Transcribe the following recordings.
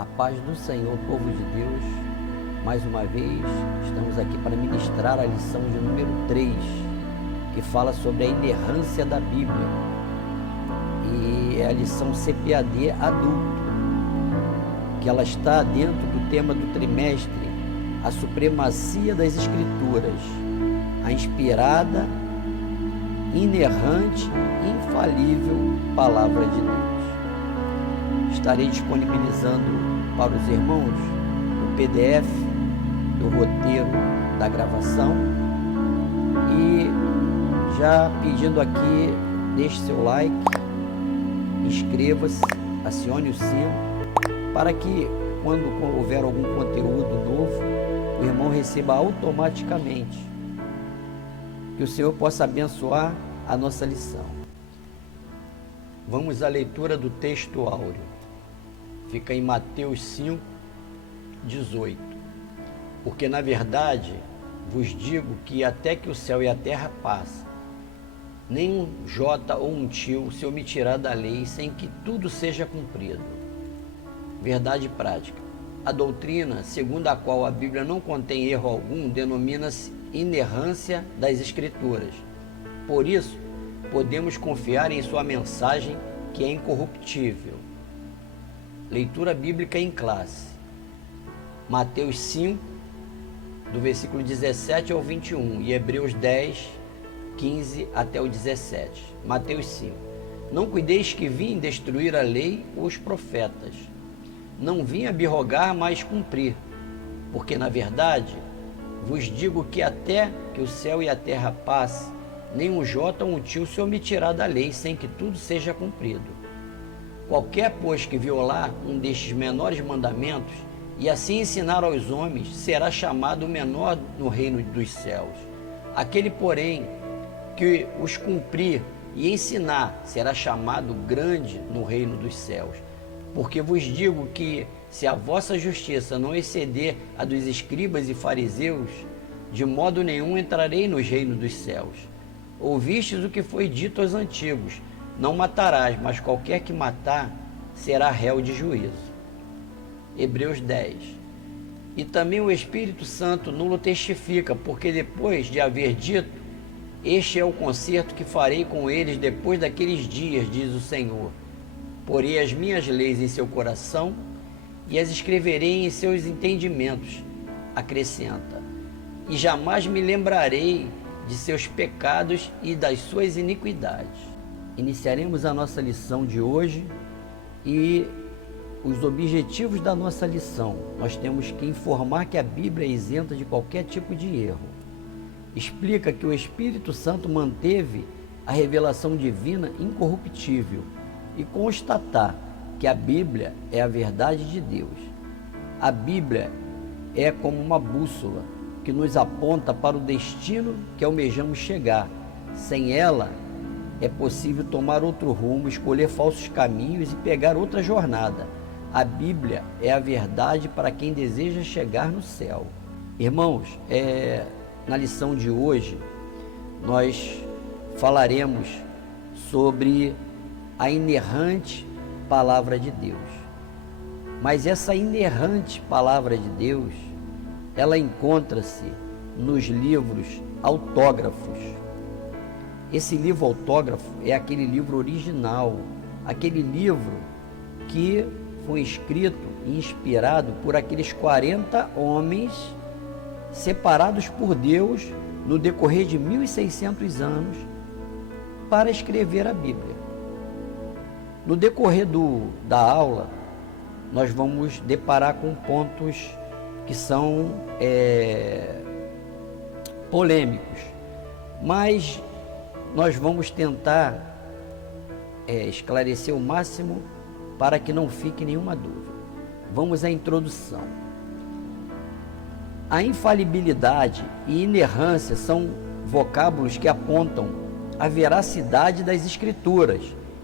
A paz do Senhor, povo de Deus. Mais uma vez, estamos aqui para ministrar a lição de número 3, que fala sobre a inerrância da Bíblia. E é a lição CPAD adulto, que ela está dentro do tema do trimestre, a supremacia das Escrituras, a inspirada, inerrante, infalível Palavra de Deus. Estarei disponibilizando para os irmãos o PDF do roteiro da gravação e já pedindo aqui, deixe seu like, inscreva-se, acione o sino para que quando houver algum conteúdo novo, o irmão receba automaticamente. Que o Senhor possa abençoar a nossa lição. Vamos à leitura do texto áureo. Fica em Mateus 5, 18. Porque na verdade vos digo que até que o céu e a terra passem, nem um jota ou um tio se omitirá da lei sem que tudo seja cumprido. Verdade prática. A doutrina, segundo a qual a Bíblia não contém erro algum, denomina-se inerrância das Escrituras. Por isso, podemos confiar em sua mensagem, que é incorruptível. Leitura bíblica em classe. Mateus 5, do versículo 17 ao 21, e Hebreus 10, 15 até o 17. Mateus 5. Não cuideis que vim destruir a lei ou os profetas. Não vim abrogar, mas cumprir. Porque, na verdade, vos digo que até que o céu e a terra passem, nem um jota ou um tio se omitirá da lei, sem que tudo seja cumprido. Qualquer, pois, que violar um destes menores mandamentos, e assim ensinar aos homens, será chamado menor no reino dos céus. Aquele, porém, que os cumprir e ensinar, será chamado grande no reino dos céus. Porque vos digo que, se a vossa justiça não exceder a dos escribas e fariseus, de modo nenhum entrarei no reino dos céus. Ouvistes o que foi dito aos antigos: não matarás, mas qualquer que matar será réu de juízo. Hebreus 10. E também o Espírito Santo nulo testifica, porque depois de haver dito: este é o concerto que farei com eles depois daqueles dias, diz o Senhor. Porei as minhas leis em seu coração e as escreverei em seus entendimentos, acrescenta. E jamais me lembrarei de seus pecados e das suas iniquidades. Iniciaremos a nossa lição de hoje e os objetivos da nossa lição. Nós temos que informar que a Bíblia é isenta de qualquer tipo de erro. Explica que o Espírito Santo manteve a revelação divina incorruptível e constatar que a Bíblia é a verdade de Deus. A Bíblia é como uma bússola que nos aponta para o destino que almejamos chegar. Sem ela, é possível tomar outro rumo, escolher falsos caminhos e pegar outra jornada. A Bíblia é a verdade para quem deseja chegar no céu. Irmãos, na lição de hoje, nós falaremos sobre a inerrante Palavra de Deus. Mas essa inerrante Palavra de Deus, ela encontra-se nos livros autógrafos. Esse livro autógrafo é aquele livro original, aquele livro que foi escrito e inspirado por aqueles 40 homens separados por Deus no decorrer de 1.600 anos para escrever a Bíblia. No decorrer da aula, nós vamos deparar com pontos que são polêmicos, mas nós vamos tentar esclarecer o máximo para que não fique nenhuma dúvida. Vamos à introdução. A infalibilidade e inerrância são vocábulos que apontam a veracidade das Escrituras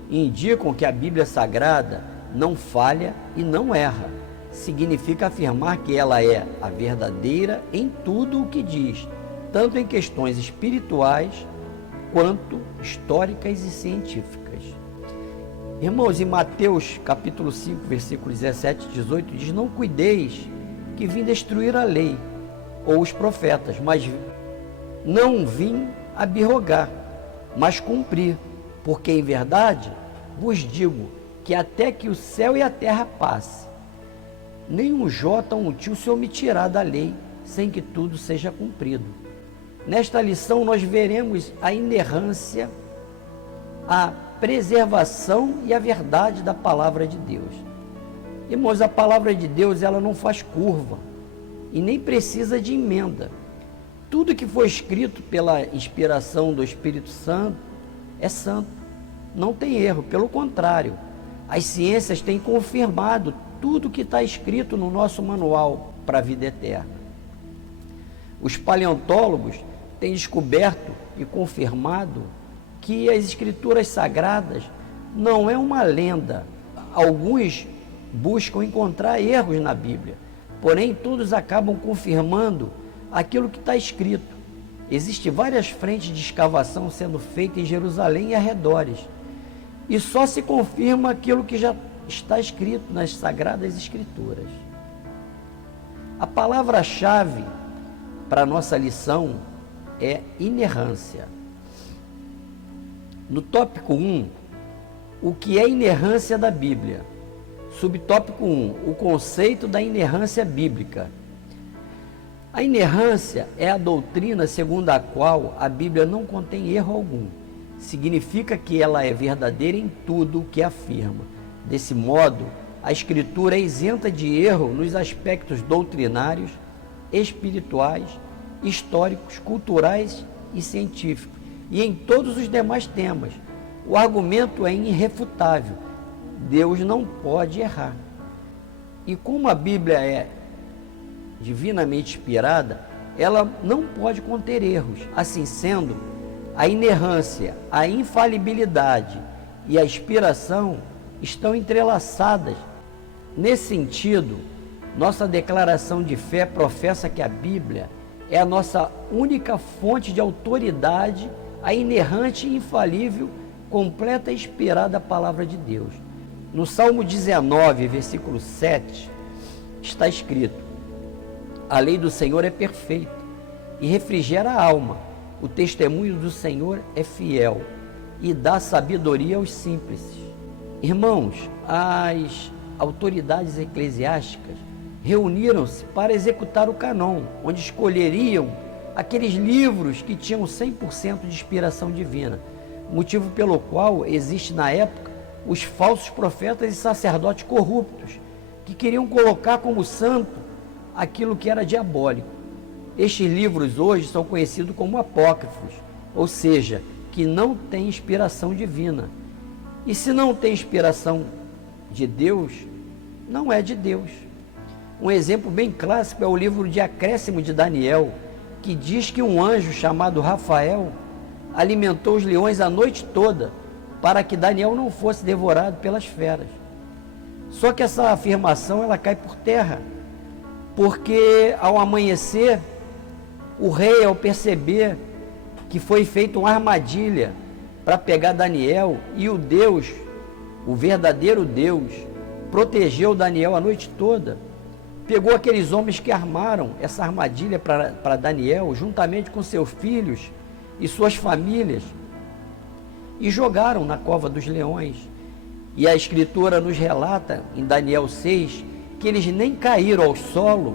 e indicam que a Bíblia Sagrada não falha e não erra. Significa afirmar que ela é a verdadeira em tudo o que diz, tanto em questões espirituais quanto históricas e científicas. Irmãos, em Mateus capítulo 5, versículo 17 e 18, diz: não cuideis que vim destruir a lei ou os profetas, mas não vim abrogar, mas cumprir, porque em verdade vos digo que até que o céu e a terra passe, nem um jota ou um tio se omitirá da lei, sem que tudo seja cumprido. Nesta lição nós veremos a inerrância, a preservação e a verdade da palavra de Deus. Irmãos, a palavra de Deus, ela não faz curva e nem precisa de emenda. Tudo que foi escrito pela inspiração do Espírito Santo é santo, não tem erro, pelo contrário, as ciências têm confirmado tudo que está escrito no nosso manual para a vida eterna. Os paleontólogos têm descoberto e confirmado que as escrituras sagradas não é uma lenda. Alguns buscam encontrar erros na Bíblia, porém todos acabam confirmando aquilo que está escrito. Existem várias frentes de escavação sendo feitas em Jerusalém e arredores, e só se confirma aquilo que já está escrito nas Sagradas Escrituras. A palavra-chave para a nossa lição é inerrância. No tópico 1, o que é inerrância da Bíblia? Subtópico 1, o conceito da inerrância bíblica. A inerrância é a doutrina segundo a qual a Bíblia não contém erro algum. Significa que ela é verdadeira em tudo o que afirma. Desse modo, a Escritura é isenta de erro nos aspectos doutrinários, espirituais, históricos, culturais e científicos, e em todos os demais temas. O argumento é irrefutável: Deus não pode errar. E como a Bíblia é divinamente inspirada, ela não pode conter erros. Assim sendo, a inerrância, a infalibilidade e a inspiração estão entrelaçadas. Nesse sentido, nossa declaração de fé professa que a Bíblia é a nossa única fonte de autoridade, a inerrante e infalível, completa e inspirada palavra de Deus. No Salmo 19, versículo 7, está escrito: a lei do Senhor é perfeita e refrigera a alma. O testemunho do Senhor é fiel e dá sabedoria aos simples. Irmãos, as autoridades eclesiásticas reuniram-se para executar o cânon, onde escolheriam aqueles livros que tinham 100% de inspiração divina, motivo pelo qual existe na época os falsos profetas e sacerdotes corruptos, que queriam colocar como santo aquilo que era diabólico. Estes livros hoje são conhecidos como apócrifos, ou seja, que não têm inspiração divina. E se não tem inspiração de Deus, não é de Deus. Um exemplo bem clássico é o livro de Acréscimo de Daniel, que diz que um anjo chamado Rafael alimentou os leões a noite toda para que Daniel não fosse devorado pelas feras. Só que essa afirmação ela cai por terra, porque ao amanhecer, o rei, ao perceber que foi feita uma armadilha para pegar Daniel, e o Deus, o verdadeiro Deus, protegeu Daniel a noite toda, pegou aqueles homens que armaram essa armadilha para Daniel, juntamente com seus filhos e suas famílias, e jogaram na cova dos leões. E a Escritura nos relata, em Daniel 6, que eles nem caíram ao solo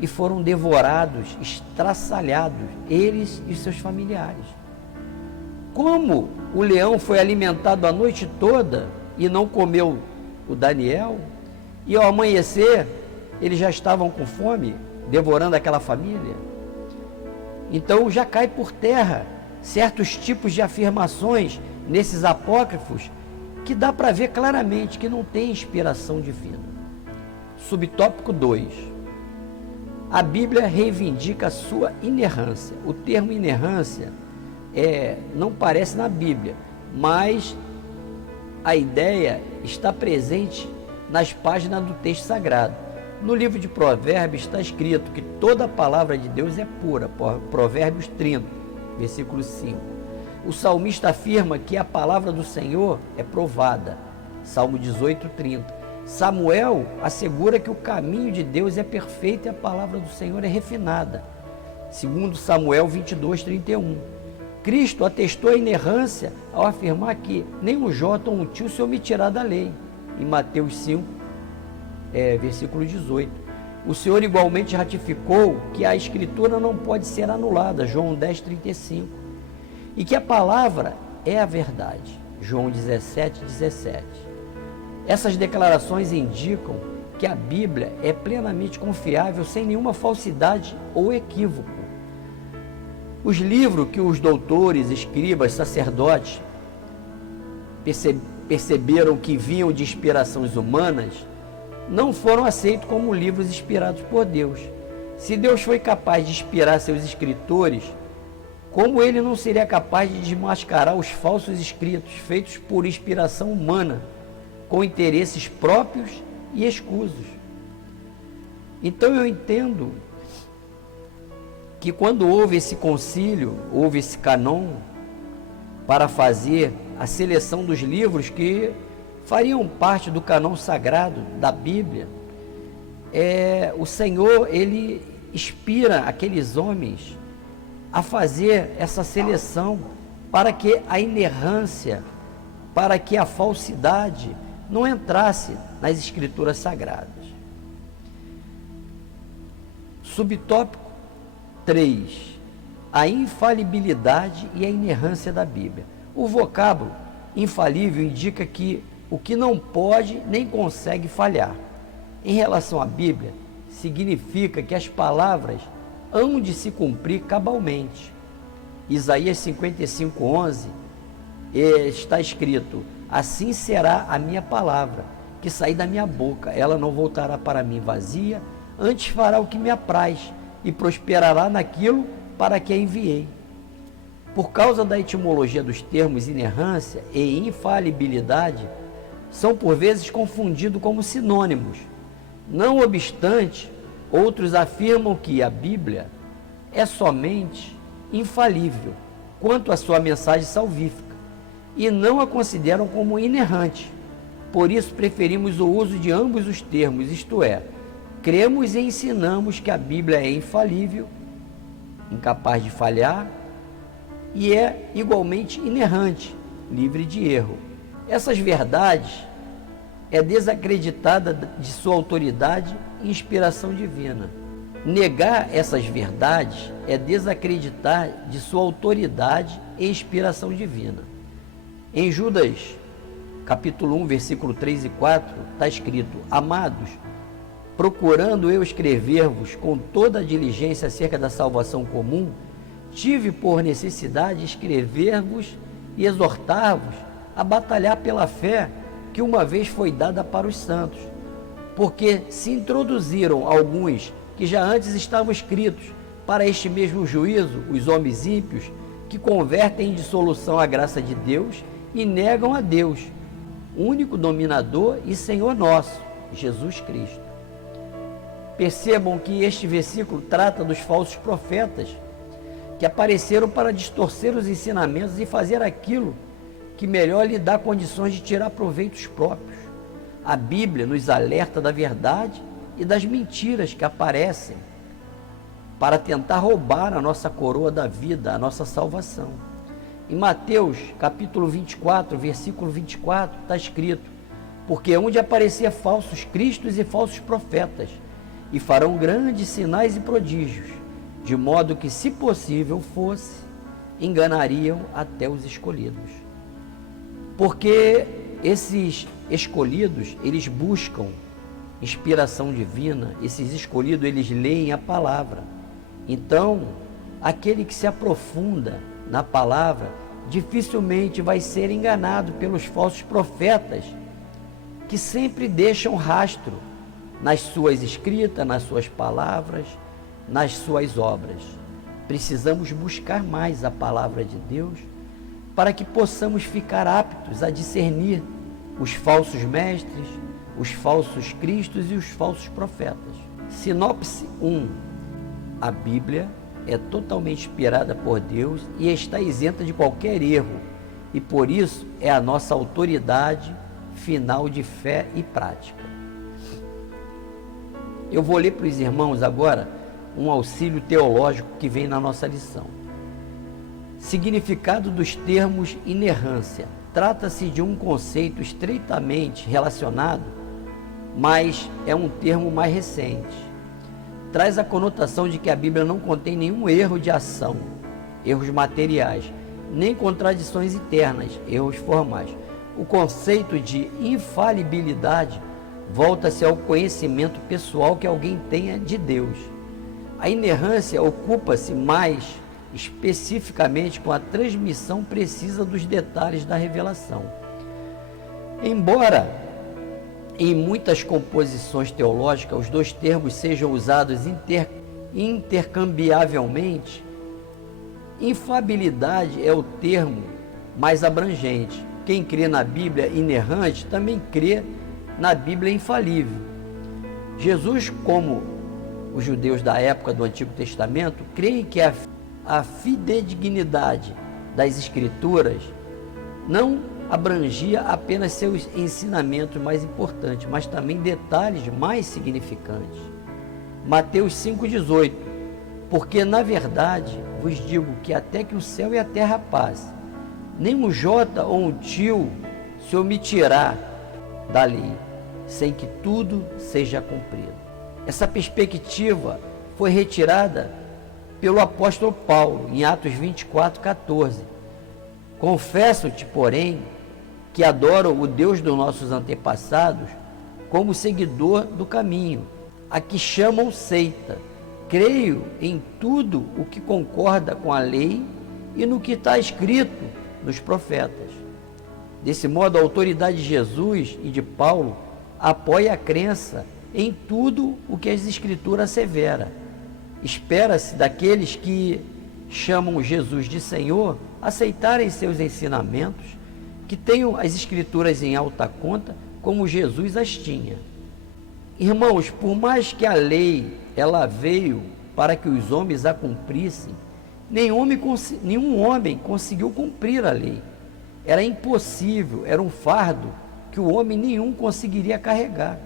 e foram devorados, estraçalhados, eles e seus familiares. Como o leão foi alimentado a noite toda e não comeu o Daniel, e ao amanhecer eles já estavam com fome, devorando aquela família, então já cai por terra certos tipos de afirmações nesses apócrifos que dá para ver claramente que não tem inspiração divina. Subtópico 2. A Bíblia reivindica a sua inerrância. O termo inerrância não aparece na Bíblia, mas a ideia está presente nas páginas do texto sagrado. No livro de Provérbios está escrito que toda a palavra de Deus é pura, Provérbios 30, versículo 5. O salmista afirma que a palavra do Senhor é provada. Salmo 18:30. Samuel assegura que o caminho de Deus é perfeito e a palavra do Senhor é refinada. Segundo Samuel 22:31. Cristo atestou a inerrância ao afirmar que nem um jota ou um tio se omitirá da lei. Em Mateus 5, versículo 18. O Senhor igualmente ratificou que a Escritura não pode ser anulada. João 10:35. E que a palavra é a verdade. João 17:17. Essas declarações indicam que a Bíblia é plenamente confiável, sem nenhuma falsidade ou equívoco. Os livros que os doutores, escribas, sacerdotes perceberam que vinham de inspirações humanas, não foram aceitos como livros inspirados por Deus. Se Deus foi capaz de inspirar seus escritores, como ele não seria capaz de desmascarar os falsos escritos feitos por inspiração humana, com interesses próprios e escusos? Então eu entendo que quando houve esse concílio, houve esse cânon para fazer a seleção dos livros que fariam parte do cânon sagrado da Bíblia, o Senhor, ele inspira aqueles homens a fazer essa seleção para que a inerrância, para que a falsidade não entrasse nas escrituras sagradas. Subtópico 3. A infalibilidade e a inerrância da Bíblia. O vocábulo infalível indica que o que não pode nem consegue falhar. Em relação à Bíblia, significa que as palavras hão de se cumprir cabalmente. Isaías 55:11 está escrito: assim será a minha palavra que sair da minha boca, ela não voltará para mim vazia, antes fará o que me apraz e prosperará naquilo para que a enviei. Por causa da etimologia dos termos inerrância e infalibilidade, são por vezes confundidos como sinônimos. Não obstante, outros afirmam que a Bíblia é somente infalível quanto à sua mensagem salvífica e não a consideram como inerrante. Por isso preferimos o uso de ambos os termos, isto é, cremos e ensinamos que a Bíblia é infalível, incapaz de falhar e é igualmente inerrante, livre de erro. Essas verdades é desacreditada de sua autoridade e inspiração divina. Negar essas verdades é desacreditar de sua autoridade e inspiração divina. Em Judas, capítulo 1, versículo 3 e 4, está escrito: amados, procurando eu escrever-vos com toda a diligência acerca da salvação comum, tive por necessidade escrever-vos e exortar-vos a batalhar pela fé que uma vez foi dada para os santos, porque se introduziram alguns que já antes estavam escritos para este mesmo juízo, os homens ímpios, que convertem em dissolução a graça de Deus e negam a Deus, único dominador e Senhor nosso, Jesus Cristo. Percebam que este versículo trata dos falsos profetas que apareceram para distorcer os ensinamentos e fazer aquilo que melhor lhe dá condições de tirar proveitos próprios. A Bíblia nos alerta da verdade e das mentiras que aparecem para tentar roubar a nossa coroa da vida, a nossa salvação. Em Mateus, capítulo 24, versículo 24, está escrito: porque onde aparecer falsos cristos e falsos profetas, e farão grandes sinais e prodígios, de modo que, se possível fosse, enganariam até os escolhidos. Porque esses escolhidos, eles buscam inspiração divina, esses escolhidos, eles leem a palavra. Então, aquele que se aprofunda na palavra, dificilmente vai ser enganado pelos falsos profetas, que sempre deixam rastro nas suas escritas, nas suas palavras, nas suas obras. Precisamos buscar mais a palavra de Deus para que possamos ficar aptos a discernir os falsos mestres, os falsos cristos e os falsos profetas. Sinopse 1. A Bíblia é totalmente inspirada por Deus e está isenta de qualquer erro, e por isso é a nossa autoridade final de fé e prática. Eu vou ler para os irmãos agora um auxílio teológico que vem na nossa lição. Significado dos termos inerrância. Trata-se de um conceito estreitamente relacionado, mas é um termo mais recente. Traz a conotação de que a Bíblia não contém nenhum erro de ação, erros materiais, nem contradições internas, erros formais. O conceito de infalibilidade volta-se ao conhecimento pessoal que alguém tenha de Deus. A inerrância ocupa-se mais especificamente com a transmissão precisa dos detalhes da revelação. Embora em muitas composições teológicas os dois termos sejam usados intercambiavelmente, infalibilidade é o termo mais abrangente. Quem crê na Bíblia inerrante também crê na Bíblia infalível. Jesus, como os judeus da época do Antigo Testamento, creem que a fidedignidade das Escrituras não abrangia apenas seus ensinamentos mais importantes, mas também detalhes mais significantes. Mateus 5,18: porque na verdade vos digo que até que o céu e a terra passem, nem um jota ou um tio se omitirá da lei, sem que tudo seja cumprido. Essa perspectiva foi retirada pelo apóstolo Paulo, em Atos 24,14. Confesso-te, porém, que adoro o Deus dos nossos antepassados como seguidor do caminho, a que chamam seita. Creio em tudo o que concorda com a lei e no que está escrito nos profetas. Desse modo, a autoridade de Jesus e de Paulo apoia a crença em tudo o que as Escrituras asseveram. Espera-se daqueles que chamam Jesus de Senhor aceitarem seus ensinamentos, que tenham as Escrituras em alta conta, como Jesus as tinha. Irmãos, por mais que a lei ela veio para que os homens a cumprissem, nenhum homem conseguiu cumprir a lei. Era impossível, era um fardo que o homem nenhum conseguiria carregar.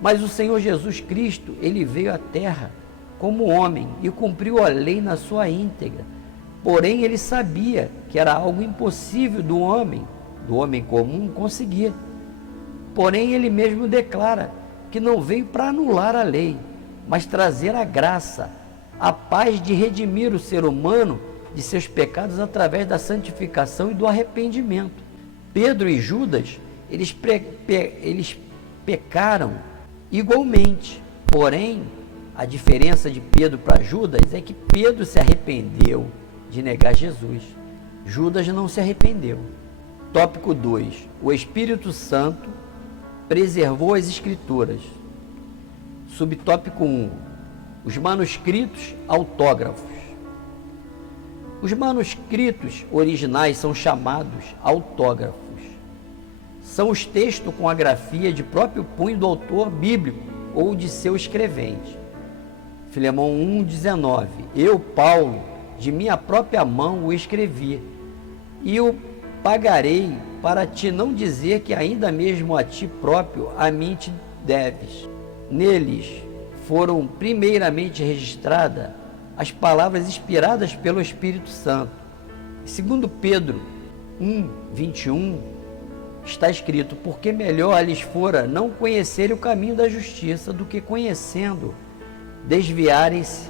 Mas o Senhor Jesus Cristo, ele veio à terra como homem e cumpriu a lei na sua íntegra. Porém, ele sabia que era algo impossível do homem comum, conseguir. Porém, ele mesmo declara que não veio para anular a lei, mas trazer a graça, a paz de redimir o ser humano de seus pecados através da santificação e do arrependimento. Pedro e Judas, eles pecaram igualmente, porém, a diferença de Pedro para Judas é que Pedro se arrependeu de negar Jesus. Judas não se arrependeu. Tópico 2. O Espírito Santo preservou as Escrituras. Subtópico 1. Os manuscritos autógrafos. Os manuscritos originais são chamados autógrafos. São os textos com a grafia de próprio punho do autor bíblico ou de seu escrevente. Filemão 1,19. Eu, Paulo, de minha própria mão o escrevi, e o pagarei para te não dizer que ainda mesmo a ti próprio a mim te deves. Neles foram primeiramente registradas as palavras inspiradas pelo Espírito Santo. Segundo Pedro 1,21, está escrito: porque melhor lhes fora não conhecerem o caminho da justiça do que conhecendo, desviarem-se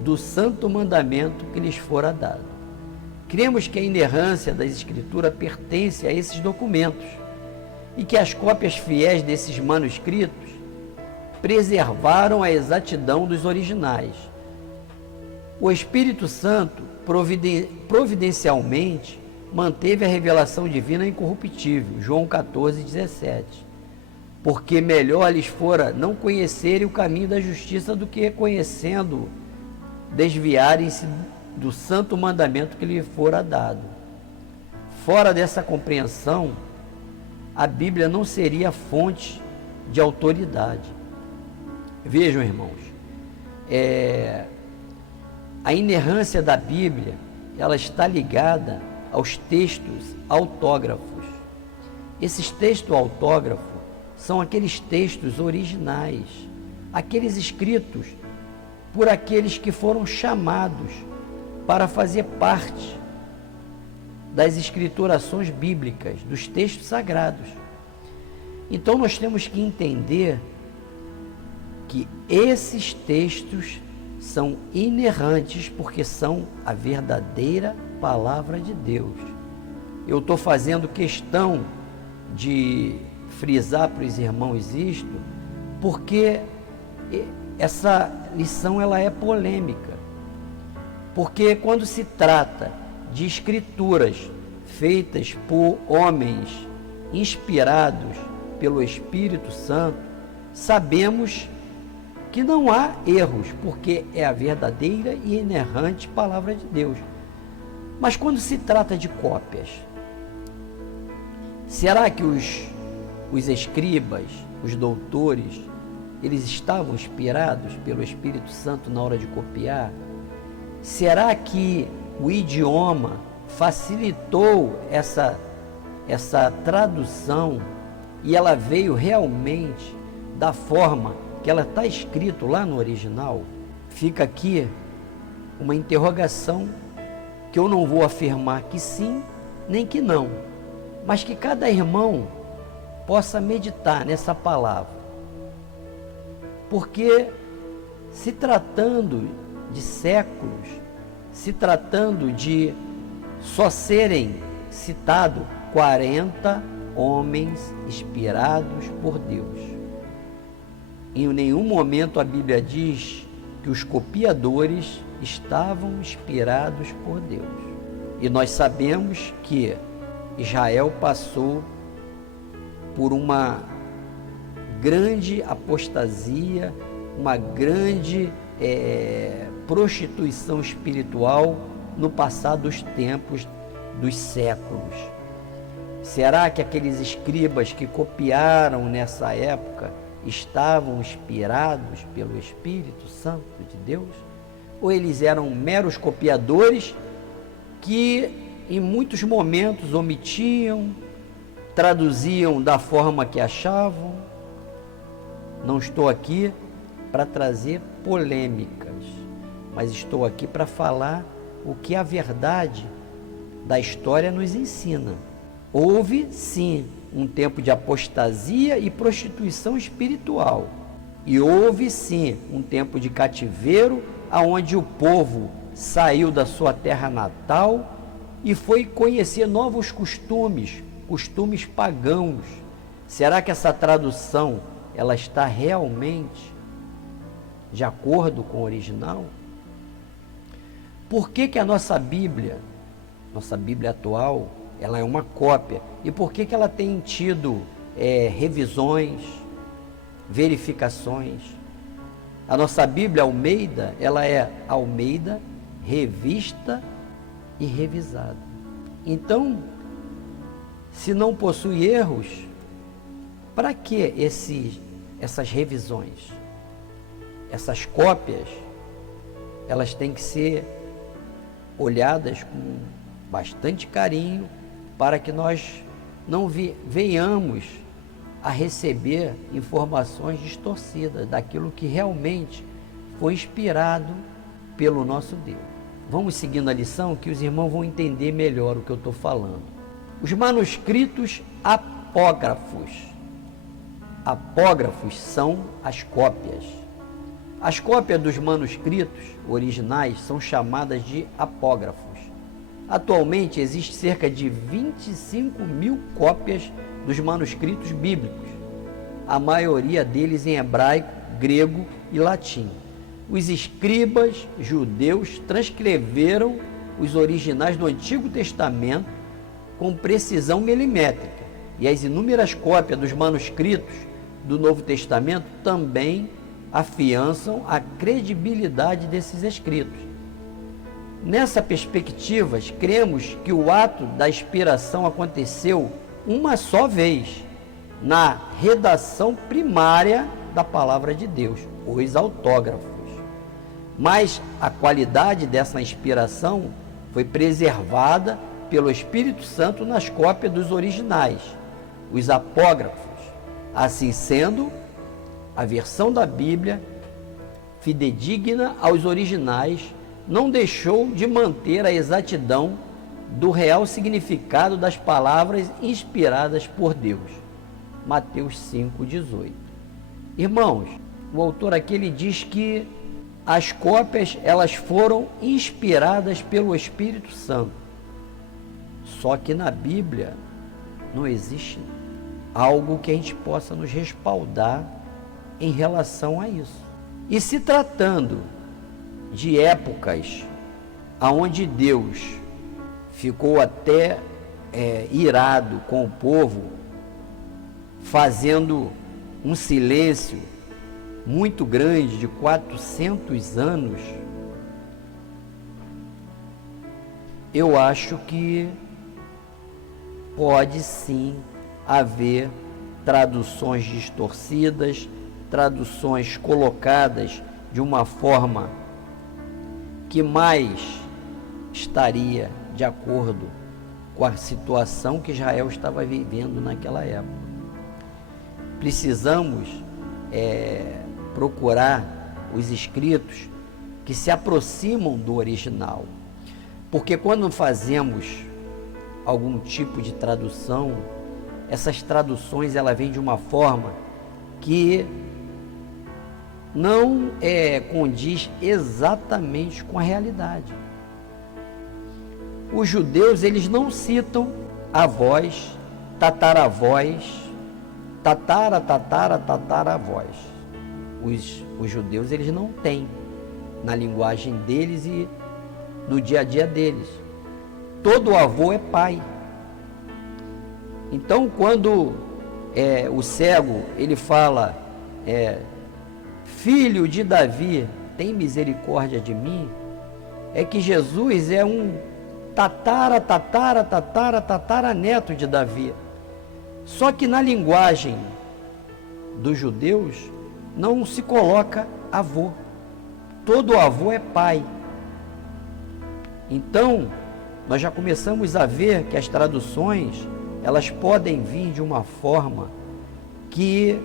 do santo mandamento que lhes fora dado. Cremos que a inerrância das Escrituras pertence a esses documentos e que as cópias fiéis desses manuscritos preservaram a exatidão dos originais. O Espírito Santo providencialmente manteve a revelação divina incorruptível, João 14,17. Porque melhor lhes fora não conhecerem o caminho da justiça do que, conhecendo, desviarem-se do santo mandamento que lhe fora dado. Fora dessa compreensão, a Bíblia não seria fonte de autoridade. Vejam, irmãos, A inerrância da Bíblia, ela está ligada aos textos autógrafos. Esses textos autógrafos são aqueles textos originais, aqueles escritos por aqueles que foram chamados para fazer parte das escriturações bíblicas, dos textos sagrados. Então nós temos que entender que esses textos são inerrantes porque são a verdadeira palavra de Deus. Eu estou fazendo questão de frisar para os irmãos isto, porque essa lição ela é polêmica. Porque quando se trata de escrituras feitas por homens inspirados pelo Espírito Santo, sabemos que não há erros, porque é a verdadeira e inerrante palavra de Deus. Mas quando se trata de cópias, será que os escribas, os doutores, eles estavam inspirados pelo Espírito Santo na hora de copiar? Será que o idioma facilitou essa tradução e ela veio realmente da forma que ela está escrito lá no original? Fica aqui uma interrogação que eu não vou afirmar que sim, nem que não, mas que cada irmão possa meditar nessa palavra. Porque se tratando de séculos, se tratando de só serem citados 40 homens inspirados por Deus, em nenhum momento a Bíblia diz que os copiadores estavam inspirados por Deus. E nós sabemos que Israel passou por uma grande apostasia, uma grande prostituição espiritual no passar dos tempos, dos séculos. Será que aqueles escribas que copiaram nessa época estavam inspirados pelo Espírito Santo de Deus? Ou eles eram meros copiadores que em muitos momentos omitiam, traduziam da forma que achavam? Não estou aqui para trazer polêmicas, mas estou aqui para falar o que a verdade da história nos ensina. Houve, sim, um tempo de apostasia e prostituição espiritual. E houve, sim, um tempo de cativeiro, aonde o povo saiu da sua terra natal e foi conhecer novos costumes pagãos. Será que essa tradução ela está realmente de acordo com o original? Por que a nossa Bíblia atual, ela é uma cópia? E por que ela tem tido revisões, verificações? A nossa Bíblia Almeida, ela é Almeida, revista e revisada. Então, se não possui erros, para que essas revisões? Essas cópias, elas têm que ser olhadas com bastante carinho, para que nós não venhamos a receber informações distorcidas daquilo que realmente foi inspirado pelo nosso Deus. Vamos seguindo a lição, que os irmãos vão entender melhor o que eu estou falando. Os manuscritos apógrafos. Apógrafos são as cópias. As cópias dos manuscritos originais são chamadas de apógrafos. Atualmente existe cerca de 25.000 cópias dos manuscritos bíblicos, a maioria deles em hebraico, grego e latim. Os escribas judeus transcreveram os originais do Antigo Testamento com precisão milimétrica, e as inúmeras cópias dos manuscritos do Novo Testamento também afiançam a credibilidade desses escritos. Nessa perspectiva, cremos que o ato da inspiração aconteceu uma só vez, na redação primária da palavra de Deus, os autógrafos. mas a qualidade dessa inspiração foi preservada pelo Espírito Santo nas cópias dos originais, os apógrafos. Assim sendo, a versão da Bíblia, fidedigna aos originais, não deixou de manter a exatidão do real significado das palavras inspiradas por Deus. Mateus 5,18. Irmãos, o autor aqui ele diz que as cópias elas foram inspiradas pelo Espírito Santo. Só que na Bíblia não existe algo que a gente possa nos respaldar em relação a isso. E se tratando de épocas aonde Deus ficou até irado com o povo, fazendo um silêncio muito grande de 400 anos, eu acho que pode sim haver traduções distorcidas, traduções colocadas de uma forma que mais estaria de acordo com a situação que Israel estava vivendo naquela época. Precisamos procurar os escritos que se aproximam do original, porque quando fazemos algum tipo de tradução, essas traduções ela vem de uma forma que não condiz exatamente com a realidade. Os judeus eles não citam avós, tataravós, tataravós. Os judeus eles não têm na linguagem deles e no dia a dia deles. Todo avô é pai. Então, quando o cego ele fala, filho de Davi, tem misericórdia de mim, é que Jesus é um tataraneto de Davi. Só que na linguagem dos judeus não se coloca avô. Todo avô é pai. Então, nós já começamos a ver que as traduções, elas podem vir de uma forma que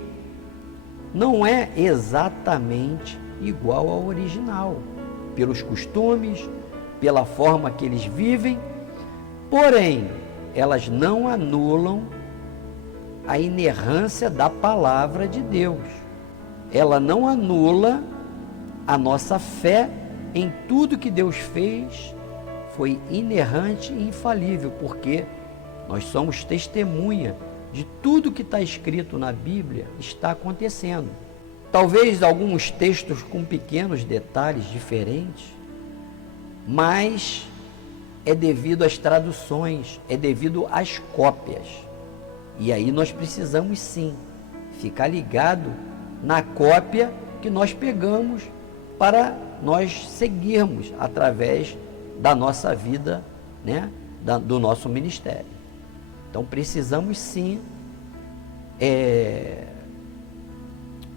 não é exatamente igual ao original, pelos costumes, pela forma que eles vivem, porém, elas não anulam a inerrância da palavra de Deus. Ela não anula a nossa fé em tudo que Deus fez, foi inerrante e infalível, porque nós somos testemunha de tudo que está escrito na Bíblia está acontecendo. Talvez alguns textos com pequenos detalhes diferentes, mas é devido às traduções, é devido às cópias. E aí nós precisamos sim ficar ligado na cópia que nós pegamos para nós seguirmos através da nossa vida, né, do nosso ministério. Então precisamos sim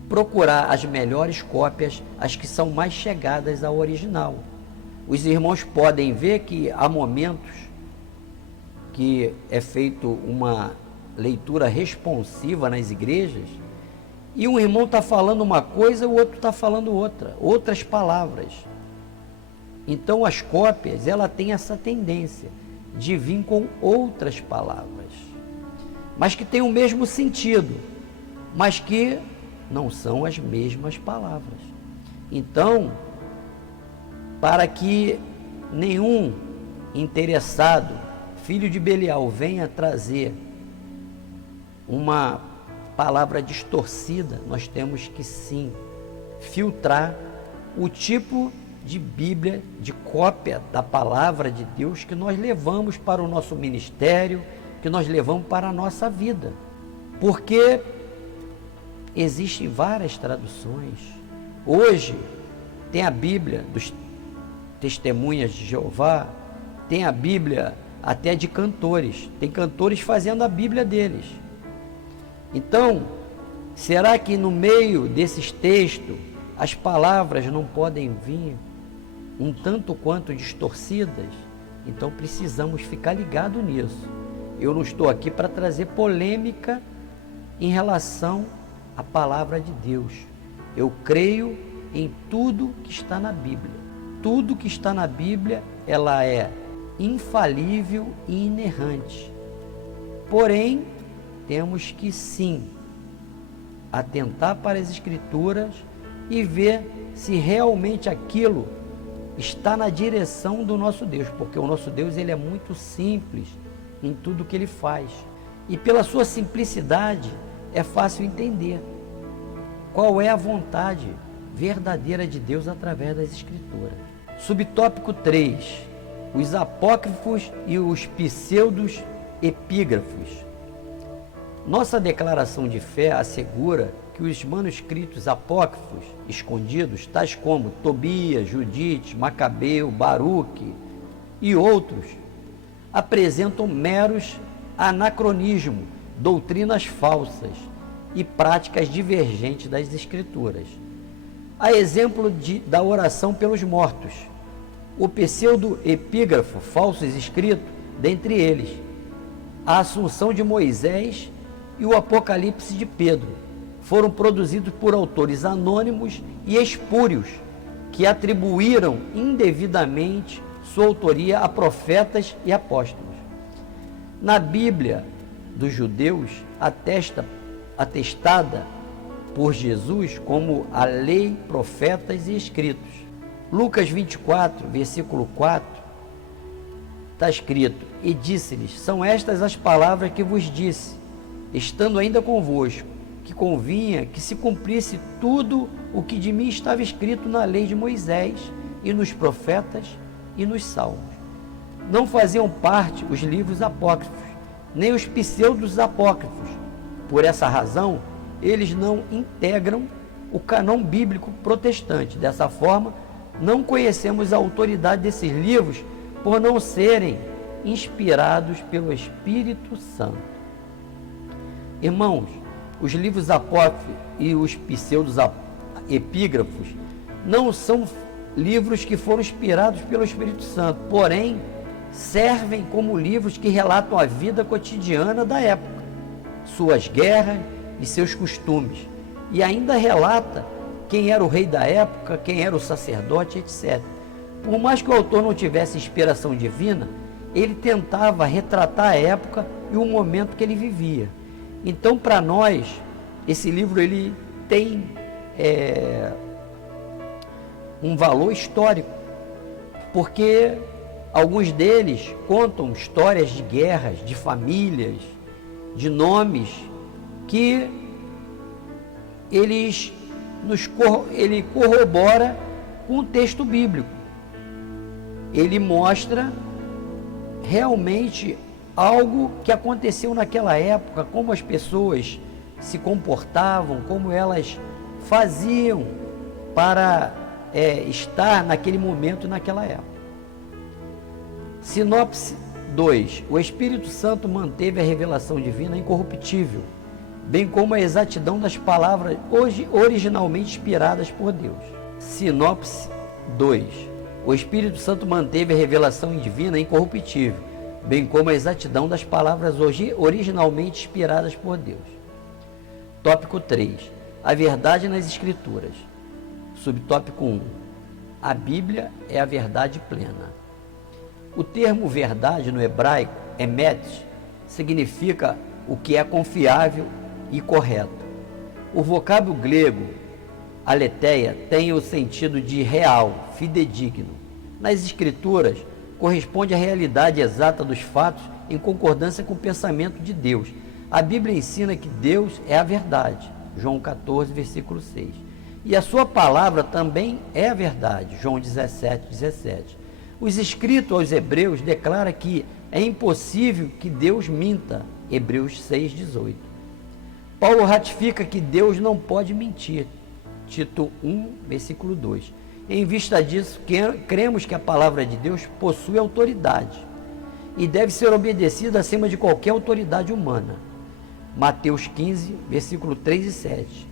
procurar as melhores cópias, as que são mais chegadas ao original. Os irmãos podem ver que há momentos que é feito uma leitura responsiva nas igrejas e um irmão está falando uma coisa, o outro está falando outras palavras. Então as cópias, ela tem essa tendência de vir com outras palavras, mas que tem o mesmo sentido, mas que não são as mesmas palavras. Então, para que nenhum interessado, filho de Belial, venha trazer uma palavra distorcida, nós temos que sim filtrar o tipo de Bíblia, de cópia da palavra de Deus que nós levamos para o nosso ministério, que nós levamos para a nossa vida. Porque existem várias traduções. Hoje tem a Bíblia dos Testemunhas de Jeová, tem a Bíblia até de cantores, tem cantores fazendo a Bíblia deles. Então, será que no meio desses textos as palavras não podem vir um tanto quanto distorcidas, então precisamos ficar ligados nisso. Eu não estou aqui para trazer polêmica em relação à palavra de Deus. Eu creio em tudo que está na Bíblia. Tudo que está na Bíblia, ela é infalível e inerrante. Porém, temos que sim atentar para as Escrituras e ver se realmente aquilo está na direção do nosso Deus, porque o nosso Deus, ele é muito simples em tudo que ele faz, e pela sua simplicidade é fácil entender qual é a vontade verdadeira de Deus através das Escrituras. Subtópico 3, os apócrifos e os pseudos epígrafos. Nossa declaração de fé assegura que os manuscritos apócrifos escondidos, tais como Tobias, Judite, Macabeu, Baruque e outros, apresentam meros anacronismos, doutrinas falsas e práticas divergentes das Escrituras. A exemplo da oração pelos mortos, o pseudo-epígrafo, falsos escritos, dentre eles, a Assunção de Moisés e o Apocalipse de Pedro, foram produzidos por autores anônimos e espúrios, que atribuíram indevidamente sua autoria a profetas e apóstolos. Na Bíblia dos judeus, atestada por Jesus como a lei, profetas e escritos. Lucas 24, versículo 4, está escrito: e disse-lhes, são estas as palavras que vos disse, estando ainda convosco, que convinha que se cumprisse tudo o que de mim estava escrito na lei de Moisés, e nos profetas, e nos salmos. Não faziam parte os livros apócrifos, nem os pseudos apócrifos. Por essa razão, eles não integram o cânon bíblico protestante. Dessa forma, não conhecemos a autoridade desses livros por não serem inspirados pelo Espírito Santo. Irmãos, os livros apócrifos e os pseudos epígrafos não são livros que foram inspirados pelo Espírito Santo, porém servem como livros que relatam a vida cotidiana da época, suas guerras e seus costumes, e ainda relata quem era o rei da época, quem era o sacerdote, etc. Por mais que o autor não tivesse inspiração divina, ele tentava retratar a época e o momento que ele vivia. Então, para nós, esse livro ele tem um valor histórico, porque alguns deles contam histórias de guerras, de famílias, de nomes que ele corrobora com o texto bíblico. Ele mostra realmente algo que aconteceu naquela época, como as pessoas se comportavam, como elas faziam para estar naquele momento, naquela época. Sinopse 2. O Espírito Santo manteve a revelação divina incorruptível, bem como a exatidão das palavras originalmente inspiradas por Deus. Sinopse 2. O Espírito Santo manteve a revelação divina incorruptível, bem como a exatidão das palavras originalmente inspiradas por Deus. Tópico 3. A verdade nas Escrituras. Subtópico 1. A Bíblia é a verdade plena. O termo verdade no hebraico, emet, significa o que é confiável e correto. O vocábulo grego, aletheia, tem o sentido de real, fidedigno. Nas Escrituras, corresponde à realidade exata dos fatos em concordância com o pensamento de Deus. A Bíblia ensina que Deus é a verdade, João 14, versículo 6. E a sua palavra também é a verdade, João 17, 17. Os escritos aos Hebreus declaram que é impossível que Deus minta, Hebreus 6, 18. Paulo ratifica que Deus não pode mentir, Tito 1, versículo 2. Em vista disso, cremos que a palavra de Deus possui autoridade e deve ser obedecida acima de qualquer autoridade humana. Mateus 15, versículo 3 e 7.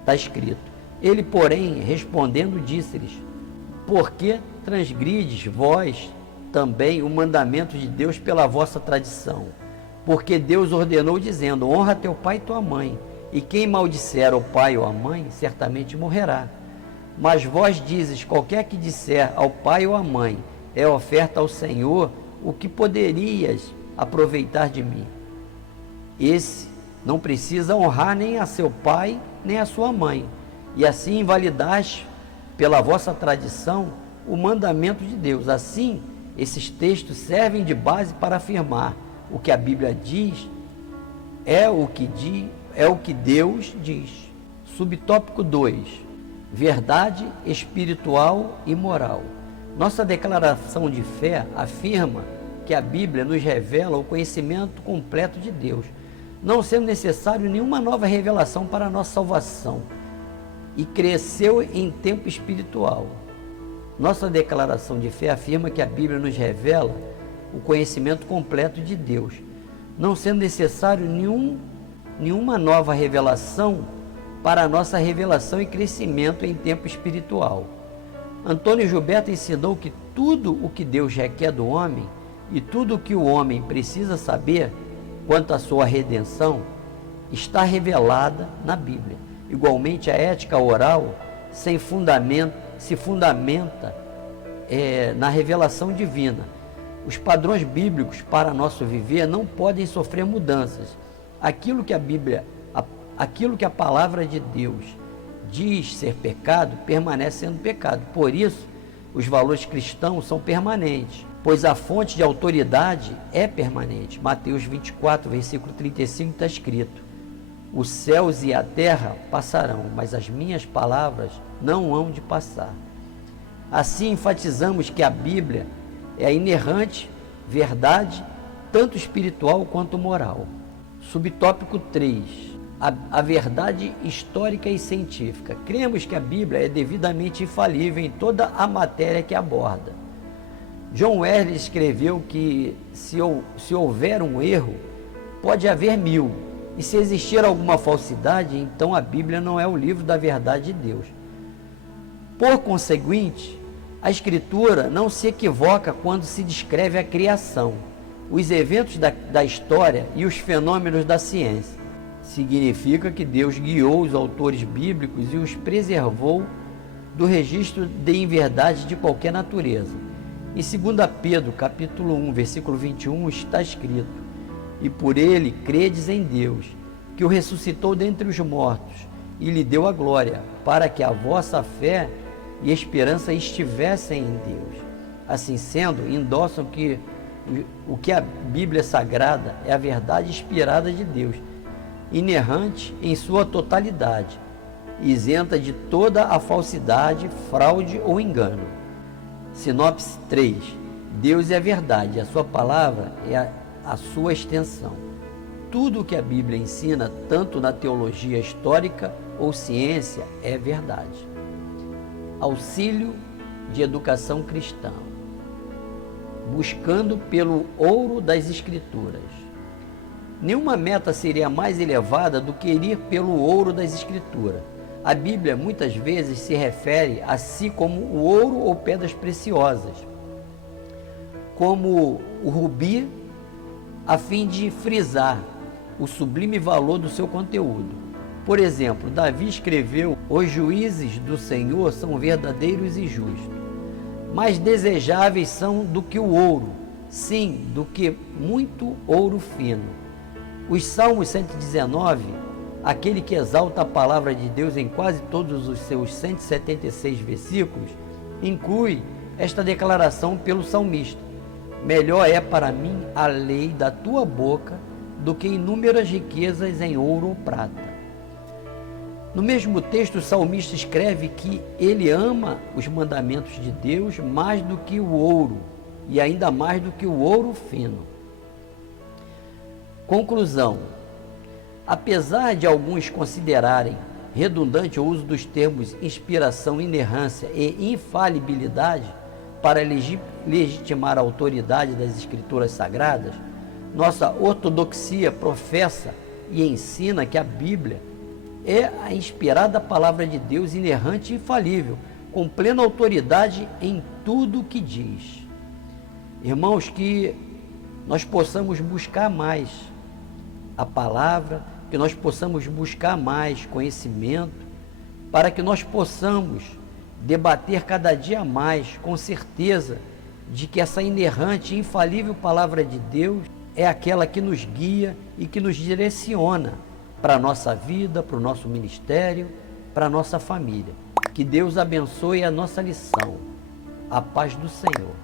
Está escrito: Ele, porém, respondendo, disse-lhes: por que transgrides vós também o mandamento de Deus pela vossa tradição? Porque Deus ordenou, dizendo: honra teu pai e tua mãe, e quem maldisser o pai ou a mãe, certamente morrerá. Mas vós dizes: qualquer que disser ao pai ou à mãe, é oferta ao Senhor, o que poderias aproveitar de mim? Esse não precisa honrar nem a seu pai, nem a sua mãe, e assim invalidaste, pela vossa tradição, o mandamento de Deus. Assim, esses textos servem de base para afirmar o que a Bíblia diz é o que Deus diz. Subtópico 2: verdade espiritual e moral. Nossa declaração de fé afirma que a Bíblia nos revela o conhecimento completo de Deus, não sendo necessário nenhuma nova revelação para a nossa salvação, e cresceu em tempo espiritual. Nossa declaração de fé afirma que a Bíblia nos revela o conhecimento completo de Deus, não sendo necessário nenhuma nova revelação para a nossa revelação e crescimento em tempo espiritual. Antônio Gilberto ensinou que tudo o que Deus requer do homem e tudo o que o homem precisa saber quanto à sua redenção está revelada na Bíblia. Igualmente, a ética oral se fundamenta na revelação divina. Os padrões bíblicos para nosso viver não podem sofrer mudanças. Aquilo que a palavra de Deus diz ser pecado, permanece sendo pecado. Por isso, os valores cristãos são permanentes, pois a fonte de autoridade é permanente. Mateus 24, versículo 35 está escrito: os céus e a terra passarão, mas as minhas palavras não hão de passar. Assim, enfatizamos que a Bíblia é a inerrante verdade, tanto espiritual quanto moral. Subtópico 3: a verdade histórica e científica. Cremos que a Bíblia é devidamente infalível em toda a matéria que aborda. John Wesley escreveu que se houver um erro, pode haver 1000. E se existir alguma falsidade, então a Bíblia não é o livro da verdade de Deus. Por conseguinte, a Escritura não se equivoca quando se descreve a criação, os eventos da história e os fenômenos da ciência. Significa que Deus guiou os autores bíblicos e os preservou do registro de inverdade de qualquer natureza. Em 2 Pedro, capítulo 1, versículo 21, está escrito: e por ele credes em Deus, que o ressuscitou dentre os mortos e lhe deu a glória, para que a vossa fé e esperança estivessem em Deus. Assim sendo, endossam que o que a Bíblia Sagrada é a verdade inspirada de Deus, inerrante em sua totalidade, isenta de toda a falsidade, fraude ou engano. Sinopse 3: Deus é a verdade, a sua palavra é a sua extensão. Tudo o que a Bíblia ensina, tanto na teologia histórica ou ciência, é verdade. Auxílio de educação cristã. Buscando pelo ouro das Escrituras. Nenhuma meta seria mais elevada do que ir pelo ouro das Escrituras. A Bíblia muitas vezes se refere a si como o ouro ou pedras preciosas, como o rubi, a fim de frisar o sublime valor do seu conteúdo. Por exemplo, Davi escreveu: os juízes do Senhor são verdadeiros e justos, mais desejáveis são do que o ouro, sim, do que muito ouro fino. Os Salmos 119, aquele que exalta a palavra de Deus em quase todos os seus 176 versículos, inclui esta declaração pelo salmista: melhor é para mim a lei da tua boca do que inúmeras riquezas em ouro ou prata. No mesmo texto, o salmista escreve que ele ama os mandamentos de Deus mais do que o ouro, e ainda mais do que o ouro fino. Conclusão: apesar de alguns considerarem redundante o uso dos termos inspiração, inerrância e infalibilidade para legitimar a autoridade das Escrituras Sagradas, nossa ortodoxia professa e ensina que a Bíblia é a inspirada palavra de Deus, inerrante e infalível, com plena autoridade em tudo o que diz. Irmãos, que nós possamos buscar mais a palavra, que nós possamos buscar mais conhecimento, para que nós possamos debater cada dia mais, com certeza, de que essa inerrante e infalível palavra de Deus é aquela que nos guia e que nos direciona para a nossa vida, para o nosso ministério, para a nossa família. Que Deus abençoe a nossa lição. A paz do Senhor.